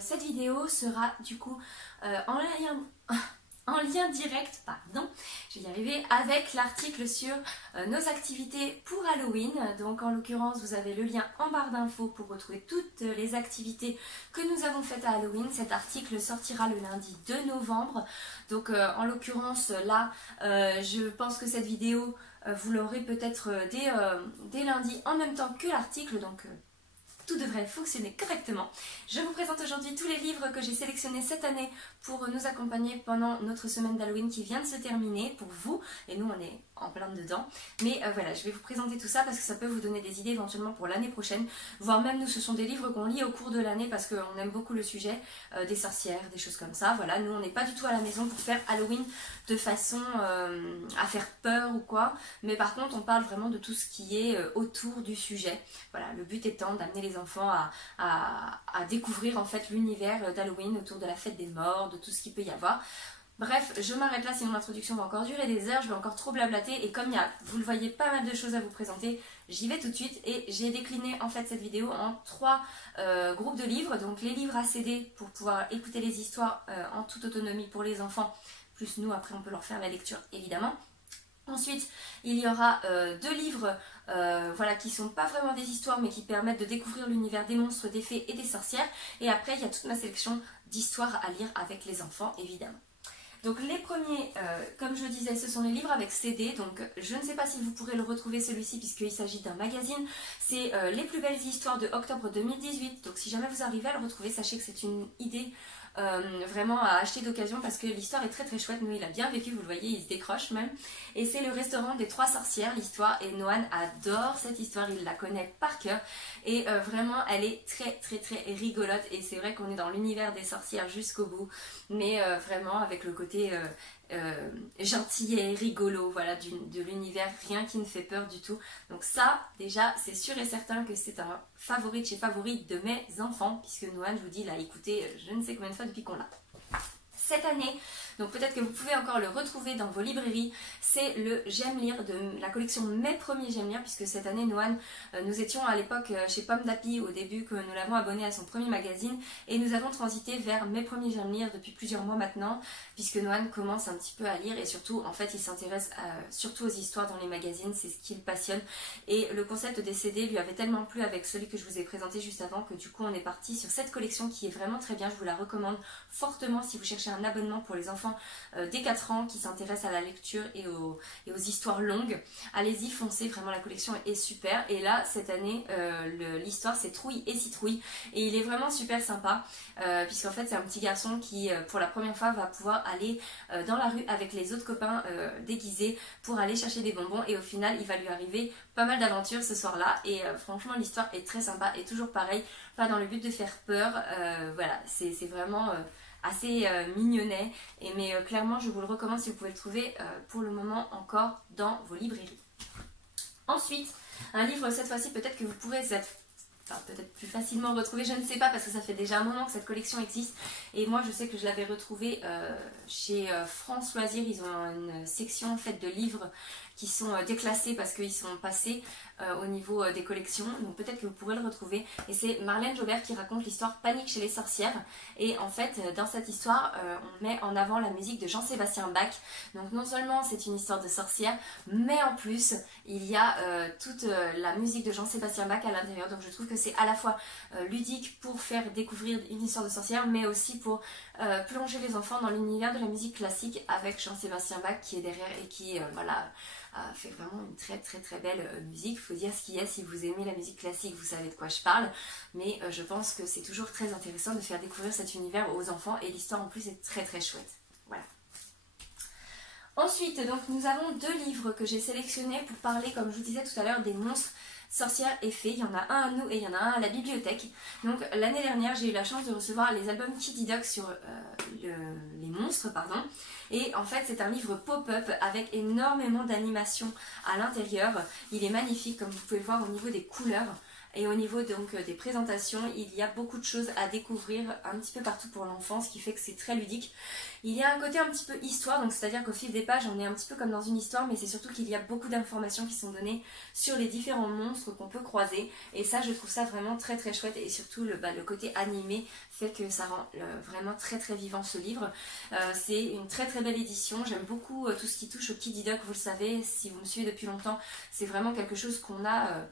cette vidéo sera du coup en lien direct, pardon, je vais y arriver, avec l'article sur nos activités pour Halloween. Donc en l'occurrence, vous avez le lien en barre d'infos pour retrouver toutes les activités que nous avons faites à Halloween. Cet article sortira le lundi 2 novembre. Donc en l'occurrence, là, je pense que cette vidéo, vous l'aurez peut-être dès lundi en même temps que l'article. Donc tout devrait fonctionner correctement. Je vous présente aujourd'hui tous les livres que j'ai sélectionnés cette année pour nous accompagner pendant notre semaine d'Halloween qui vient de se terminer pour vous. Et nous, on est en plein dedans. Mais voilà, je vais vous présenter tout ça parce que ça peut vous donner des idées éventuellement pour l'année prochaine. Voire même nous, ce sont des livres qu'on lit au cours de l'année parce qu'on aime beaucoup le sujet des sorcières, des choses comme ça. Voilà, nous, on n'est pas du tout à la maison pour faire Halloween de façon à faire peur ou quoi. Mais par contre, on parle vraiment de tout ce qui est autour du sujet. Voilà, le but étant d'amener les enfants à découvrir en fait l'univers d'Halloween autour de la fête des morts, de tout ce qu'il peut y avoir. Bref, je m'arrête là, sinon l'introduction va encore durer des heures, je vais encore trop blablater et comme il y a, vous le voyez, pas mal de choses à vous présenter, j'y vais tout de suite et j'ai décliné en fait cette vidéo en 3 groupes de livres. Donc les livres à CD pour pouvoir écouter les histoires en toute autonomie pour les enfants, plus nous après on peut leur faire la lecture évidemment. Ensuite, il y aura 2 livres voilà, qui sont pas vraiment des histoires mais qui permettent de découvrir l'univers des monstres, des fées et des sorcières. Et après, il y a toute ma sélection d'histoires à lire avec les enfants, évidemment. Donc les premiers, comme je disais, ce sont les livres avec CD. Donc je ne sais pas si vous pourrez le retrouver celui-ci puisqu'il s'agit d'un magazine. C'est les plus belles histoires de octobre 2018. Donc si jamais vous arrivez à le retrouver, sachez que c'est une idée vraiment à acheter d'occasion parce que l'histoire est très très chouette. Nous, il a bien vécu, vous le voyez, il se décroche même. Et c'est le restaurant des 3 sorcières, l'histoire. Et Noan adore cette histoire, il la connaît par cœur. Et vraiment, elle est très très très rigolote. Et c'est vrai qu'on est dans l'univers des sorcières jusqu'au bout. Mais vraiment avec le côté gentil et rigolo, voilà, de l'univers, rien qui ne fait peur du tout. Donc ça, déjà, c'est sûr et certain que c'est un favori de chez favori de mes enfants, puisque Noan, je vous dis, l'a écouté je ne sais combien de fois depuis qu'on l'a. Cette année, donc peut-être que vous pouvez encore le retrouver dans vos librairies, c'est le J'aime lire de la collection Mes premiers J'aime lire, puisque cette année, Noan, nous étions à l'époque chez Pomme d'Api au début que nous l'avons abonné à son premier magazine et nous avons transité vers Mes premiers J'aime lire depuis plusieurs mois maintenant, puisque Noan commence un petit peu à lire et surtout, en fait, il s'intéresse surtout aux histoires dans les magazines, c'est ce qui le passionne. Et le concept des CD lui avait tellement plu avec celui que je vous ai présenté juste avant que du coup, on est parti sur cette collection qui est vraiment très bien, je vous la recommande fortement si vous cherchez un abonnement pour les enfants dès 4 ans qui s'intéressent à la lecture et aux histoires longues. Allez-y, foncez, vraiment la collection est super. Et là, cette année, l'histoire c'est Trouille et Citrouille et il est vraiment super sympa puisqu'en fait c'est un petit garçon qui pour la première fois va pouvoir aller dans la rue avec les autres copains déguisés pour aller chercher des bonbons et au final il va lui arriver pas mal d'aventures ce soir-là et franchement l'histoire est très sympa et toujours pareil, pas dans le but de faire peur, voilà, c'est vraiment assez mignonnet, mais clairement je vous le recommande si vous pouvez le trouver pour le moment encore dans vos librairies. Ensuite, un livre cette fois-ci peut-être que vous pourrez peut-être plus facilement retrouver, je ne sais pas parce que ça fait déjà un moment que cette collection existe et moi je sais que je l'avais retrouvée chez France Loisirs. Ils ont une section en fait de livres qui sont déclassés parce qu'ils sont passés au niveau des collections, donc peut-être que vous pourrez le retrouver. Et c'est Marlène Jobert qui raconte l'histoire Panique chez les sorcières. Et en fait, dans cette histoire, on met en avant la musique de Jean-Sébastien Bach. Donc non seulement c'est une histoire de sorcière, mais en plus, il y a toute la musique de Jean-Sébastien Bach à l'intérieur. Donc je trouve que c'est à la fois ludique pour faire découvrir une histoire de sorcière, mais aussi pour plonger les enfants dans l'univers de la musique classique avec Jean-Sébastien Bach qui est derrière et qui, voilà, fait vraiment une très très très belle musique. Il faut dire ce qu'il y a, si vous aimez la musique classique, vous savez de quoi je parle, mais je pense que c'est toujours très intéressant de faire découvrir cet univers aux enfants et l'histoire en plus est très très chouette. Voilà. Ensuite, donc nous avons 2 livres que j'ai sélectionnés pour parler, comme je vous disais tout à l'heure, des monstres, sorcières et fées. Il y en a un à nous et il y en a un à la bibliothèque. Donc l'année dernière, j'ai eu la chance de recevoir les albums Kitty Dog sur les monstres, pardon. Et en fait, c'est un livre pop-up avec énormément d'animations à l'intérieur. Il est magnifique, comme vous pouvez le voir au niveau des couleurs. Et au niveau donc des présentations, il y a beaucoup de choses à découvrir un petit peu partout pour l'enfant, ce qui fait que c'est très ludique. Il y a un côté un petit peu histoire, donc c'est-à-dire qu'au fil des pages, on est un petit peu comme dans une histoire, mais c'est surtout qu'il y a beaucoup d'informations qui sont données sur les différents monstres qu'on peut croiser. Et ça, je trouve ça vraiment très très chouette, et surtout le côté animé fait que ça rend vraiment très très vivant ce livre. C'est une très très belle édition, j'aime beaucoup tout ce qui touche au Kiddy Duck, vous le savez, si vous me suivez depuis longtemps, c'est vraiment quelque chose qu'on a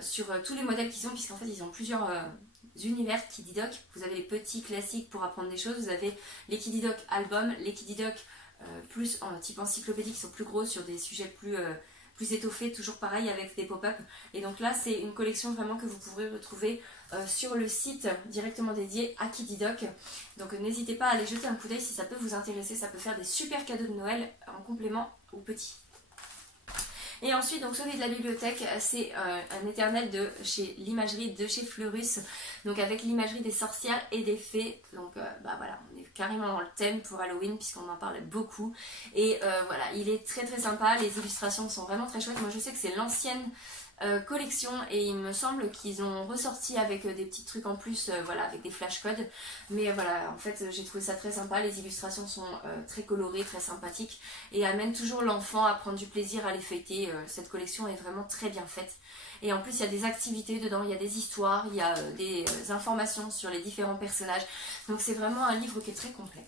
sur tous les modèles qu'ils ont, puisqu'en fait ils ont plusieurs univers Kiddy Duck. Vous avez les petits classiques pour apprendre des choses, vous avez les Kiddy Duck album, les Kiddy Duck plus en type encyclopédie qui sont plus gros sur des sujets plus étoffés, toujours pareil avec des pop-up. Et donc là c'est une collection vraiment que vous pourrez retrouver sur le site directement dédié à Kiddy Duck. Donc n'hésitez pas à aller jeter un coup d'œil si ça peut vous intéresser, ça peut faire des super cadeaux de Noël en complément aux petits. Et ensuite, donc celui de la bibliothèque, c'est un éternel de chez l'imagerie de chez Fleurus, donc avec l'imagerie des sorcières et des fées. Donc bah voilà, on est carrément dans le thème pour Halloween puisqu'on en parle beaucoup. Et voilà, il est très très sympa, les illustrations sont vraiment très chouettes. Moi je sais que c'est l'ancienne collection et il me semble qu'ils ont ressorti avec des petits trucs en plus, voilà, avec des flashcodes. Mais voilà, en fait j'ai trouvé ça très sympa, les illustrations sont très colorées, très sympathiques et amènent toujours l'enfant à prendre du plaisir à les feuilleter. Cette collection est vraiment très bien faite. Et en plus il y a des activités dedans, il y a des histoires, il y a des informations sur les différents personnages. Donc c'est vraiment un livre qui est très complet.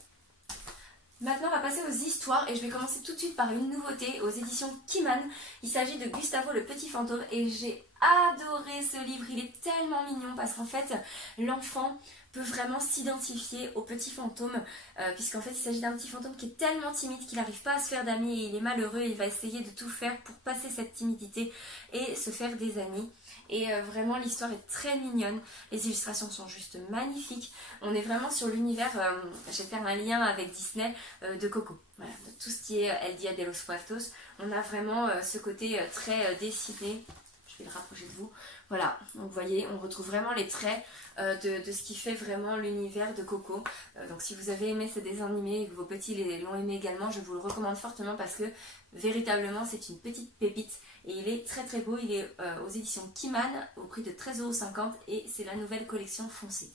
Maintenant on va passer aux histoires et je vais commencer tout de suite par une nouveauté aux éditions Kiman. Il s'agit de Gustavo le petit fantôme et j'ai adoré ce livre, il est tellement mignon parce qu'en fait l'enfant peut vraiment s'identifier au petit fantôme puisqu'en fait il s'agit d'un petit fantôme qui est tellement timide qu'il n'arrive pas à se faire d'amis et il est malheureux et il va essayer de tout faire pour passer cette timidité et se faire des amis. Et vraiment l'histoire est très mignonne, les illustrations sont juste magnifiques. On est vraiment sur l'univers, je vais faire un lien avec Disney, de Coco. Voilà, de tout ce qui est El Dia de los Muertos. On a vraiment ce côté très dessiné. Je vais le rapprocher de vous. Voilà, donc vous voyez, on retrouve vraiment les traits de ce qui fait vraiment l'univers de Coco. Donc si vous avez aimé ce dessin animé et que vos petits l'ont aimé également, je vous le recommande fortement parce que véritablement c'est une petite pépite. Et il est très très beau, il est aux éditions Kiman au prix de 13,50 € et c'est la nouvelle collection foncée.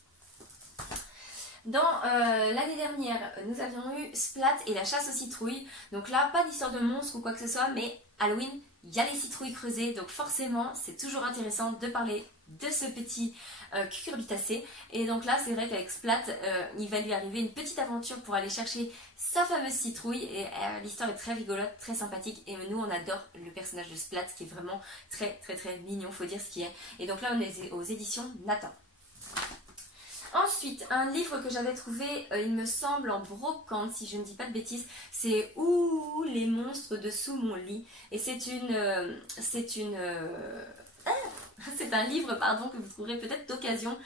Dans l'année dernière, nous avions eu Splat et la chasse aux citrouilles. Donc là, pas d'histoire de monstre ou quoi que ce soit, mais Halloween, il y a les citrouilles creusées. Donc forcément, c'est toujours intéressant de parler de ce petit cucurbitacé. Et donc là, c'est vrai qu'avec Splat, il va lui arriver une petite aventure pour aller chercher sa fameuse citrouille. Et l'histoire est très rigolote, très sympathique. Et nous, on adore le personnage de Splat qui est vraiment très très très mignon, faut dire ce qui est. Et donc là, on est aux éditions Nathan. Ensuite, un livre que j'avais trouvé, il me semble en brocante, si je ne dis pas de bêtises, c'est Ouh, les monstres de sous mon lit. Et c'est un livre pardon, que vous trouverez peut-être d'occasion,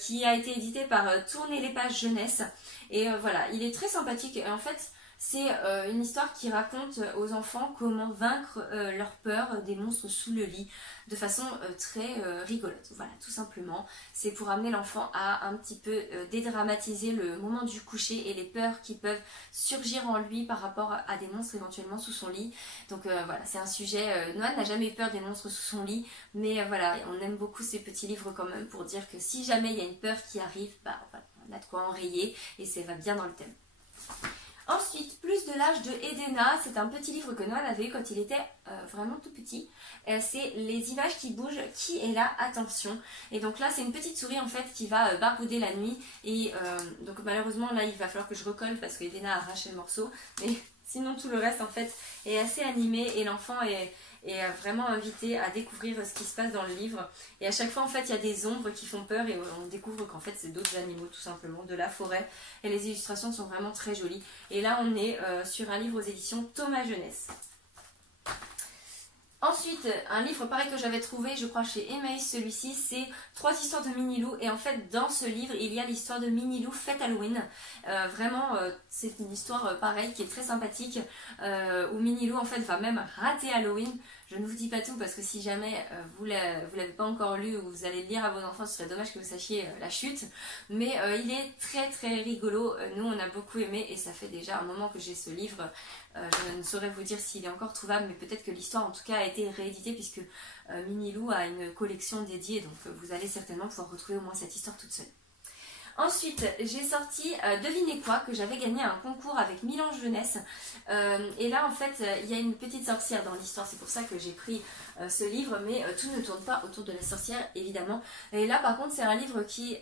qui a été édité par Tourner les pages jeunesse. Et voilà, il est très sympathique. Et en fait, c'est une histoire qui raconte aux enfants comment vaincre leur peur des monstres sous le lit de façon très rigolote. Voilà, tout simplement. C'est pour amener l'enfant à un petit peu dédramatiser le moment du coucher et les peurs qui peuvent surgir en lui par rapport à des monstres éventuellement sous son lit. Donc voilà, c'est un sujet... Noah n'a jamais eu peur des monstres sous son lit, mais voilà, on aime beaucoup ces petits livres quand même pour dire que si jamais il y a une peur qui arrive, bah voilà, on a de quoi enrayer et ça va bien dans le thème. Ensuite, Plus de l'âge de Edena, c'est un petit livre que Noël avait eu quand il était vraiment tout petit. C'est les images qui bougent, qui est là, attention. Et donc là, c'est une petite souris en fait qui va barbouder la nuit. Et donc malheureusement, là, il va falloir que je recolle parce que Edena a arraché le morceau. Mais sinon, tout le reste en fait est assez animé et l'enfant est vraiment invité à découvrir ce qui se passe dans le livre. Et à chaque fois en fait il y a des ombres qui font peur et on découvre qu'en fait c'est d'autres animaux tout simplement, de la forêt. Et les illustrations sont vraiment très jolies. Et là on est sur un livre aux éditions Thomas Jeunesse. Ensuite, un livre pareil que j'avais trouvé, je crois chez Emmaüs, celui-ci, c'est 3 histoires de Minilou. Et en fait, dans ce livre, il y a l'histoire de Minilou fête Halloween. Vraiment, c'est une histoire pareille qui est très sympathique, où Minilou en fait va même rater Halloween. Je ne vous dis pas tout parce que si jamais vous ne l'avez pas encore lu ou vous allez le lire à vos enfants, ce serait dommage que vous sachiez la chute. Mais il est très très rigolo. Nous on a beaucoup aimé et ça fait déjà un moment que j'ai ce livre. Je ne saurais vous dire s'il est encore trouvable, mais peut-être que l'histoire en tout cas a été rééditée puisque Minilou a une collection dédiée, donc vous allez certainement pouvoir retrouver au moins cette histoire toute seule. Ensuite, j'ai sorti Devinez quoi, que j'avais gagné un concours avec Milan Jeunesse. Et là, en fait, il y a une petite sorcière dans l'histoire. C'est pour ça que j'ai pris ce livre. Mais tout ne tourne pas autour de la sorcière, évidemment. Et là, par contre, c'est un livre qui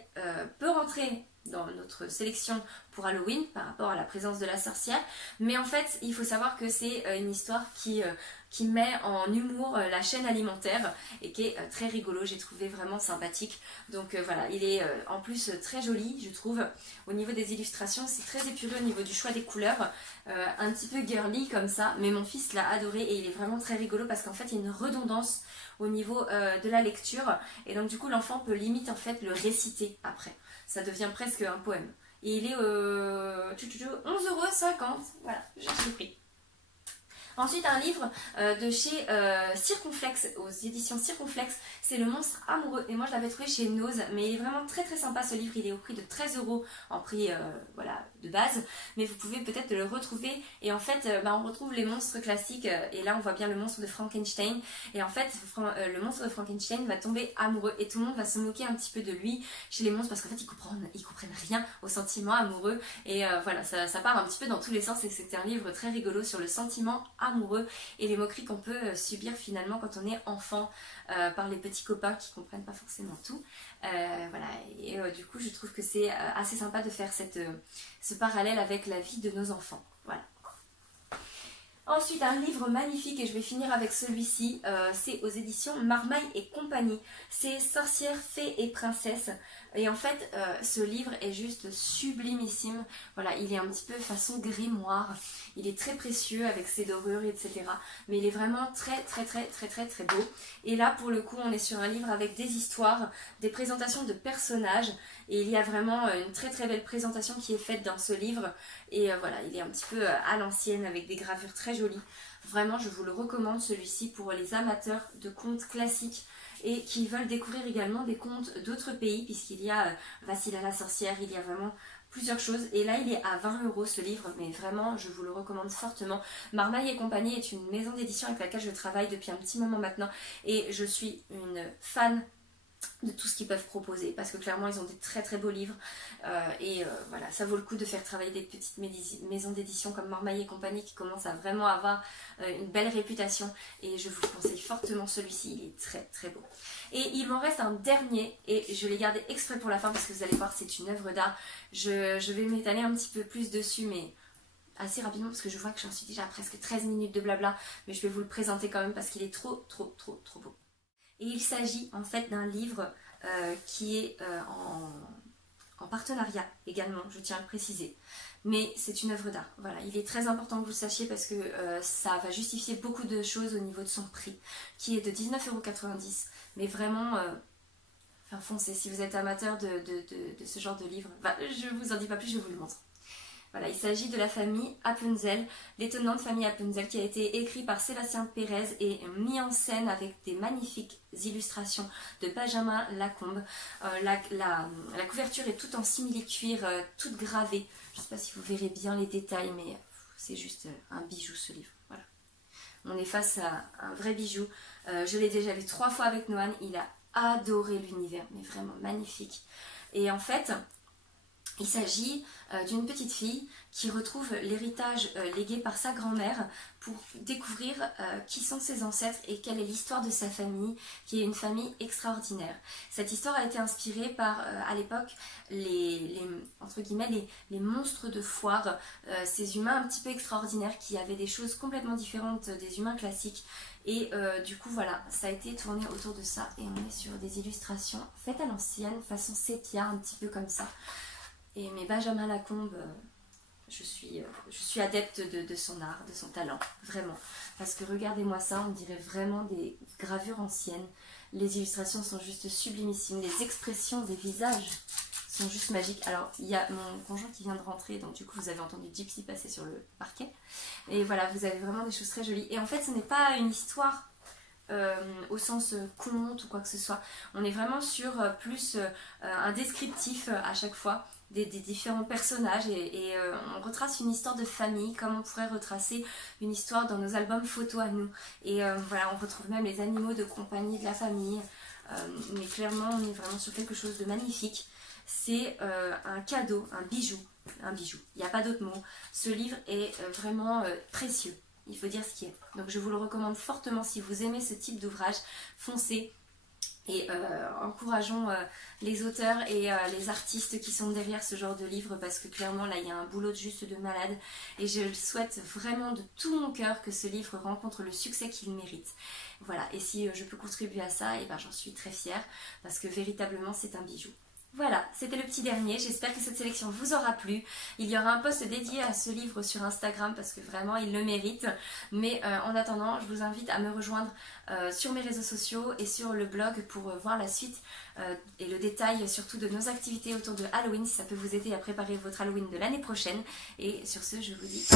peut rentrer dans notre sélection pour Halloween par rapport à la présence de la sorcière. Mais en fait, il faut savoir que c'est une histoire qui met en humour la chaîne alimentaire et qui est très rigolo, j'ai trouvé vraiment sympathique. Donc voilà, il est en plus très joli, je trouve. Au niveau des illustrations, c'est très épuré au niveau du choix des couleurs, un petit peu girly comme ça, mais mon fils l'a adoré et il est vraiment très rigolo parce qu'en fait il y a une redondance au niveau de la lecture et donc du coup l'enfant peut limite en fait le réciter après. Ça devient presque un poème. Et il est 11,50 €, voilà, j'ai pris. Ensuite, un livre de chez Circonflexe, aux éditions Circonflexe, c'est Le Monstre Amoureux. Et moi, je l'avais trouvé chez Nose, mais il est vraiment très très sympa ce livre. Il est au prix de 13 € en prix voilà, de base, mais vous pouvez peut-être le retrouver. Et en fait, on retrouve les monstres classiques. Et là, on voit bien le monstre de Frankenstein. Et en fait, le monstre de Frankenstein va tomber amoureux et tout le monde va se moquer un petit peu de lui chez les monstres parce qu'en fait, ils comprennent rien aux sentiments amoureux. Et voilà, ça part un petit peu dans tous les sens. Et c'était un livre très rigolo sur le sentiment amoureux et les moqueries qu'on peut subir finalement quand on est enfant par les petits copains qui comprennent pas forcément tout. Voilà, et du coup je trouve que c'est assez sympa de faire ce parallèle avec la vie de nos enfants. Voilà. Ensuite, un livre magnifique, et je vais finir avec celui-ci, c'est aux éditions Marmaille et compagnie. C'est Sorcières, Fées et Princesses. Et en fait, ce livre est juste sublimissime. Voilà, il est un petit peu façon grimoire. Il est très précieux avec ses dorures, etc. Mais il est vraiment très très très très très très beau. Et là, pour le coup, on est sur un livre avec des histoires, des présentations de personnages. Et il y a vraiment une très très belle présentation qui est faite dans ce livre. Et voilà, il est un petit peu à l'ancienne avec des gravures très jolies. Vraiment, je vous le recommande celui-ci pour les amateurs de contes classiques et qui veulent découvrir également des contes d'autres pays, puisqu'il y a Vassila la sorcière, il y a vraiment plusieurs choses. Et là, il est à 20 € ce livre, mais vraiment, je vous le recommande fortement. Marmaille et compagnie est une maison d'édition avec laquelle je travaille depuis un petit moment maintenant et je suis une fan de tout ce qu'ils peuvent proposer parce que clairement ils ont des très très beaux livres voilà, ça vaut le coup de faire travailler des petites maisons d'édition comme Marmaille et compagnie qui commencent à vraiment avoir une belle réputation et je vous conseille fortement celui-ci, il est très très beau. Et il m'en reste un dernier et je l'ai gardé exprès pour la fin parce que vous allez voir c'est une œuvre d'art. Je vais m'étaler un petit peu plus dessus mais assez rapidement parce que je vois que j'en suis déjà à presque 13 minutes de blabla, mais je vais vous le présenter quand même parce qu'il est trop trop trop trop beau. Et il s'agit en fait d'un livre qui est en partenariat également, je tiens à le préciser. Mais c'est une œuvre d'art. Voilà, il est très important que vous le sachiez parce que ça va justifier beaucoup de choses au niveau de son prix, qui est de 19,90 €. Mais vraiment, enfin foncez, si vous êtes amateur de ce genre de livre. Bah, je vous en dis pas plus, je vous le montre. Voilà, il s'agit de la famille Appenzel, l'étonnante famille Appenzel qui a été écrite par Sébastien Pérez et mis en scène avec des magnifiques illustrations de Benjamin Lacombe. La couverture est toute en simili-cuir, toute gravée. Je ne sais pas si vous verrez bien les détails, mais c'est juste un bijou ce livre. Voilà. On est face à un vrai bijou. Je l'ai déjà lu 3 fois avec Noan, il a adoré l'univers, mais vraiment magnifique. Et en fait, il s'agit d'une petite fille qui retrouve l'héritage légué par sa grand-mère pour découvrir qui sont ses ancêtres et quelle est l'histoire de sa famille, qui est une famille extraordinaire. Cette histoire a été inspirée par, à l'époque, entre guillemets, les monstres de foire, ces humains un petit peu extraordinaires qui avaient des choses complètement différentes des humains classiques. Et du coup voilà, ça a été tourné autour de ça et on est sur des illustrations faites à l'ancienne, façon sépia, un petit peu comme ça. Mais Benjamin Lacombe, je suis adepte de son art, de son talent, vraiment. Parce que regardez-moi ça, on dirait vraiment des gravures anciennes. Les illustrations sont juste sublimissimes, les expressions des visages sont juste magiques. Alors, il y a mon conjoint qui vient de rentrer, donc du coup vous avez entendu Gypsy passer sur le parquet. Et voilà, vous avez vraiment des choses très jolies. Et en fait, ce n'est pas une histoire au sens conte ou quoi que ce soit. On est vraiment sur plus un descriptif à chaque fois des différents personnages et on retrace une histoire de famille comme on pourrait retracer une histoire dans nos albums photos à nous. Et voilà, on retrouve même les animaux de compagnie de la famille. Mais clairement, on est vraiment sur quelque chose de magnifique. C'est un cadeau, un bijou. Un bijou, il n'y a pas d'autre mot. Ce livre est vraiment précieux. Il faut dire ce qui est. Donc je vous le recommande fortement si vous aimez ce type d'ouvrage. Foncez et encourageons les auteurs et les artistes qui sont derrière ce genre de livre parce que clairement là il y a un boulot juste de malade et je souhaite vraiment de tout mon cœur que ce livre rencontre le succès qu'il mérite. Voilà, et si je peux contribuer à ça, et ben j'en suis très fière parce que véritablement c'est un bijou. Voilà, c'était le petit dernier, j'espère que cette sélection vous aura plu. Il y aura un post dédié à ce livre sur Instagram parce que vraiment il le mérite. Mais en attendant, je vous invite à me rejoindre sur mes réseaux sociaux et sur le blog pour voir la suite et le détail surtout de nos activités autour de Halloween, si ça peut vous aider à préparer votre Halloween de l'année prochaine. Et sur ce, je vous dis...